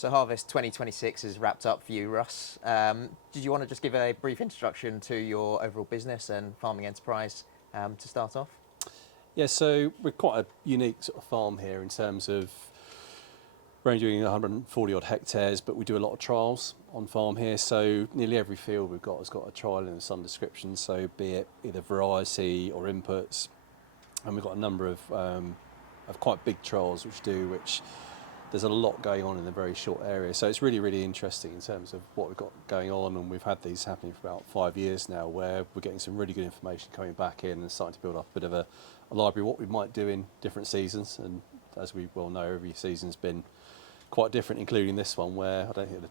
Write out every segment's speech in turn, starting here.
So Harvest 2026 is wrapped up for you, Russ. Did you want to just give a brief introduction to your overall business and farming enterprise to start off? Yeah, so we're quite a unique sort of farm here in terms of we're only doing 140 odd hectares, but we do a lot of trials on farm here. So nearly every field we've got has got a trial in some description. So be it either variety or inputs, and we've got a number of quite big trials which there's a lot going on in a very short area. So it's really, really interesting in terms of what we've got going on, and we've had these happening for about 5 years now, where we're getting some really good information coming back in and starting to build up a bit of a library of what we might do in different seasons. And as we well know, every season's been quite different, including this one, where I don't think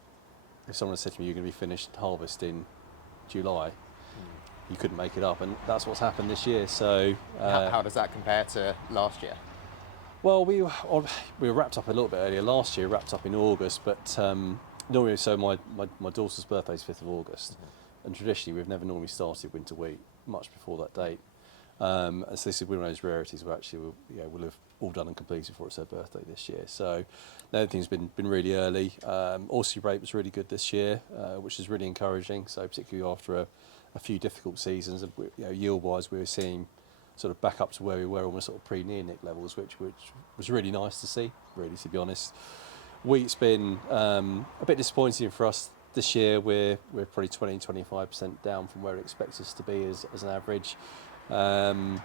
if someone had said to me you're going to be finished harvest in July, you couldn't make it up, and that's what's happened this year. So How does that compare to last year? well, we were wrapped up a little bit earlier last year, wrapped up in August, but normally, so my daughter's birthday is 5th of August, and traditionally we've never normally started winter wheat much before that date. And so this is one of those rarities where actually we'll have all done and completed before it's her birthday this year. So everything's been really early. Oilseed rape was really good this year, which is really encouraging. So particularly after a few difficult seasons, yield-wise, we were seeing sort of back up to where we were almost sort of pre-neonic levels, which was really nice to see, really, to be honest. Wheat's been a bit disappointing for us this year. We're probably 20-25% down from where it expects us to be as an average. And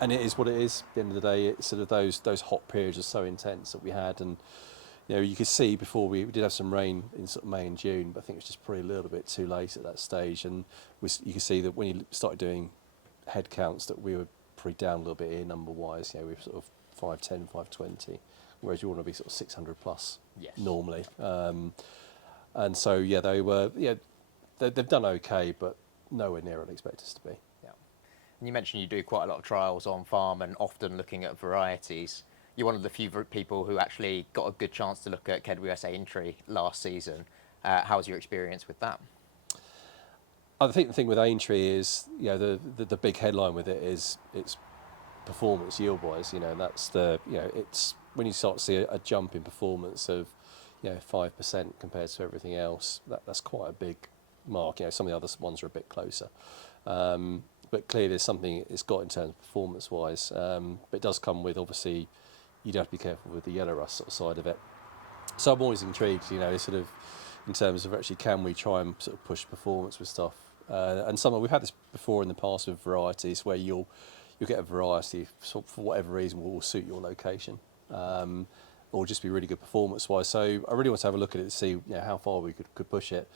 it is what it is. At the end of the day, it's sort of those hot periods are so intense that we had, and you could see before we did have some rain in sort of May and June, but I think it was just probably a little bit too late at that stage. And you could see that when you started doing head counts that we were probably down a little bit here number wise. We were sort of 510, 520, whereas you want to be sort of 600 plus normally. And so they were they've done okay, but nowhere near what I expect us to be. And you mentioned you do quite a lot of trials on farm and often looking at varieties. You're one of the few people who actually got a good chance to look at KWS Aintree last season. How was your experience with that? I think the thing with Aintree is, the big headline with it is its performance yield-wise. And that's it's when you start to see a jump in performance of 5% compared to everything else. That's quite a big mark. Some of the other ones are a bit closer. But clearly there's something it's got in terms of performance-wise. But it does come with, obviously, you do have to be careful with the yellow rust sort of side of it. So I'm always intrigued, sort of in terms of actually can we try and sort of push performance with stuff. And we've had this before in the past with varieties where you'll get a variety for whatever reason will suit your location, or just be really good performance-wise. So I really want to have a look at it to see how far we could push it.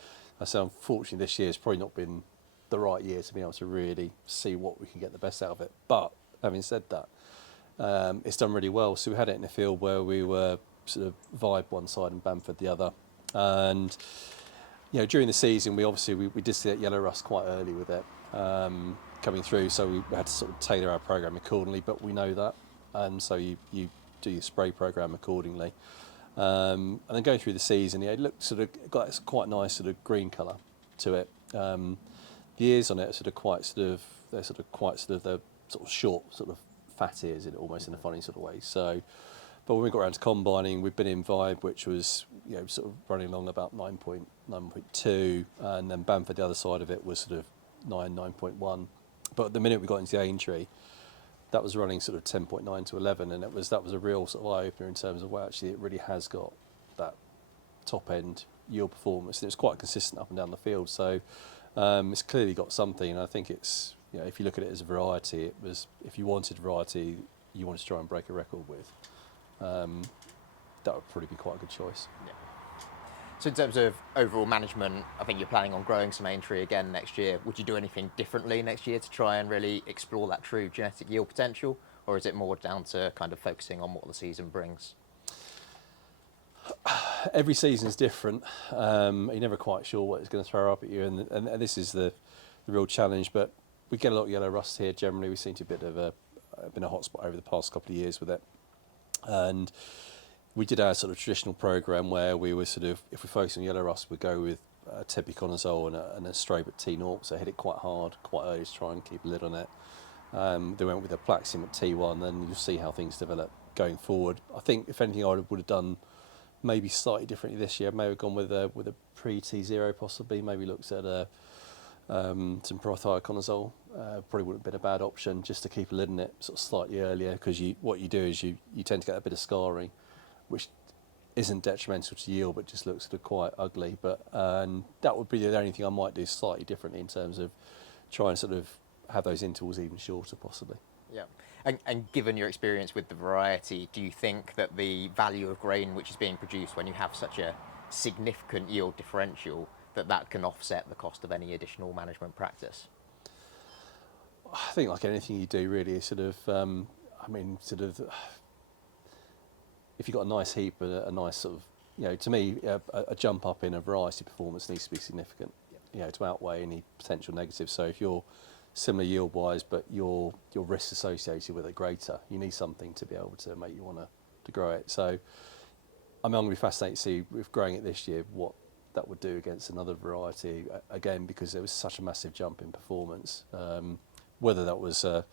So unfortunately this year has probably not been the right year to be able to really see what we can get the best out of it. But having said that, it's done really well. So we had it in a field where we were sort of Vibe one side and Bamford the other. And during the season we did see that yellow rust quite early with it coming through, so we had to sort of tailor our program accordingly, but we know that, and so you do your spray program accordingly. And then going through the season, it looked sort of got this quite nice sort of green colour to it. The ears on it are quite short, sort of fat ears in it, almost in a funny sort of way. So, but when we got around to combining, we've been in Vibe, which was sort of running along about 9.2, and then Bamford the other side of it was sort of 9.1. But the minute we got into the Aintree, that was running sort of 10.9 to 11, and that was a real sort of eye opener in terms of actually it really has got that top end yield performance, and it was quite consistent up and down the field. So it's clearly got something, and I think it's if you look at it as a variety, it was, if you wanted variety you wanted to try and break a record with, that would probably be quite a good choice. Yeah. So in terms of overall management, I think you're planning on growing some Aintree again next year. Would you do anything differently next year to try and really explore that true genetic yield potential, or is it more down to kind of focusing on what the season brings? Every season's different. You're never quite sure what it's going to throw up at you, and this is the real challenge. But we get a lot of yellow rust here generally. We seem to been a hotspot over the past couple of years with it, and we did our sort of traditional program where we were sort of, if we focus on yellow rust, we'd go with tebuconazole and a strobe at T0, so hit it quite hard, quite early to try and keep a lid on it. They went with a Plaxium at T1, then you'll see how things develop going forward. I think if anything I would have done maybe slightly differently this year. Maybe have gone with a pre-T0 possibly. Maybe looked at some prothioconazole. Probably wouldn't have been a bad option just to keep a lid on it sort of slightly earlier, because what you do is you tend to get a bit of scarring, which isn't detrimental to yield, but just looks sort of quite ugly. But that would be the only thing I might do slightly differently in terms of trying to sort of have those intervals even shorter possibly. Yeah. And given your experience with the variety, do you think that the value of grain which is being produced when you have such a significant yield differential, that can offset the cost of any additional management practice? I think like anything you do really is sort of, if you've got a nice heap and a nice sort of, to me, a jump up in a variety performance needs to be significant, to outweigh any potential negatives. So if you're similar yield wise, but your risks associated with it greater, you need something to be able to make you want to grow it. So I'm going to be fascinated to see with growing it this year what that would do against another variety, again, because there was such a massive jump in performance. Whether that was a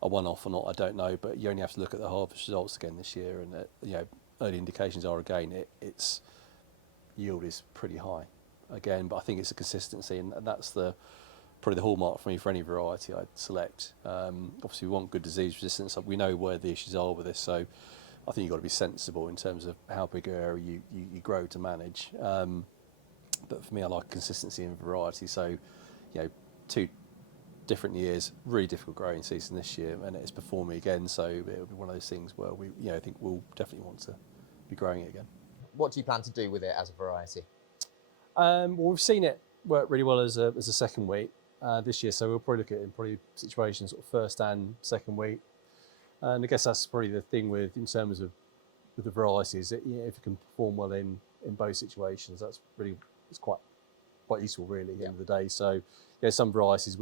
one-off or not, I don't know, but you only have to look at the harvest results again this year, and early indications are again its yield is pretty high again, but I think it's a consistency, and that's probably the hallmark for me for any variety I'd select. Obviously we want good disease resistance, we know where the issues are with this, so I think you've got to be sensible in terms of how big an area you grow to manage. But for me, I like consistency in variety, so 2 different years, really difficult growing season this year, and it's performing again, so it'll be one of those things where we I think we'll definitely want to be growing it again. What do you plan to do with it as a variety? Well, we've seen it work really well as a second wheat this year, so we'll probably look at it in probably situations sort of first and second wheat. And I guess that's probably the thing in terms of with the varieties, that if you can perform well in both situations, that's really it's quite useful really at the end of the day. So some varieties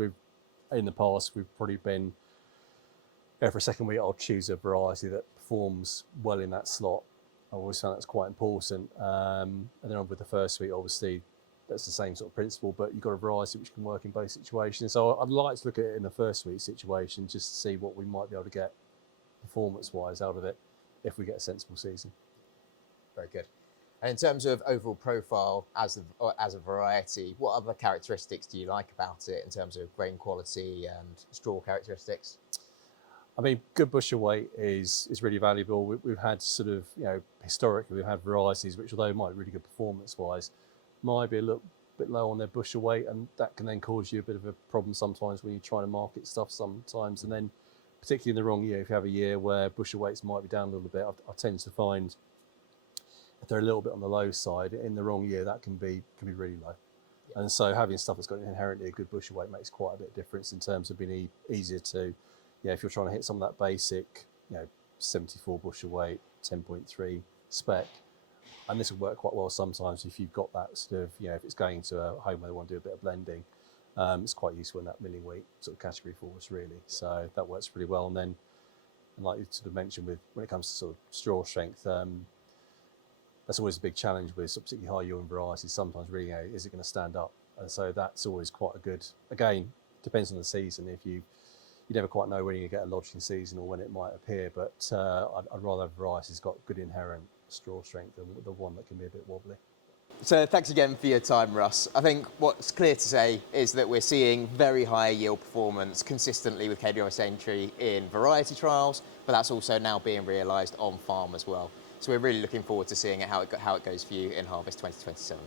in the past we've probably been for a second wheat, I'll choose a variety that performs well in that slot. I always found that's quite important. And then with the first wheat, obviously that's the same sort of principle, but you've got a variety which can work in both situations. So I'd like to look at it in the first wheat situation just to see what we might be able to get performance-wise out of it if we get a sensible season. Very good. And in terms of overall profile as a variety, what other characteristics do you like about it in terms of grain quality and straw characteristics? I mean, good bushel weight is really valuable. We've had sort of, historically we've had varieties which, although might be really good performance-wise, might be a little bit low on their bushel weight, and that can then cause you a bit of a problem sometimes when you're trying to market stuff sometimes. And then, particularly in the wrong year, if you have a year where bushel weights might be down a little bit, I tend to find if they're a little bit on the low side in the wrong year, that can be really low. Yeah. And so having stuff that's got inherently a good bushel weight makes quite a bit of difference in terms of being easier to, if you're trying to hit some of that basic, 74 bushel weight, 10.3 spec, and this will work quite well sometimes if you've got that sort of, if it's going to a home where they want to do a bit of blending, it's quite useful in that milling wheat sort of category for us really. So that works pretty well. And then, like you sort of mentioned, when it comes to sort of straw strength, that's always a big challenge with particularly high yielding varieties. Sometimes really, is it going to stand up? And so that's always quite a good, again, depends on the season. If you never quite know when you get a lodging season or when it might appear, but I'd rather have varieties got good inherent straw strength than the one that can be a bit wobbly. So thanks again for your time, Russ. I think what's clear to say is that we're seeing very high yield performance consistently with KWS Aintree in variety trials, but that's also now being realised on farm as well. So we're really looking forward to seeing how it goes for you in harvest 2027.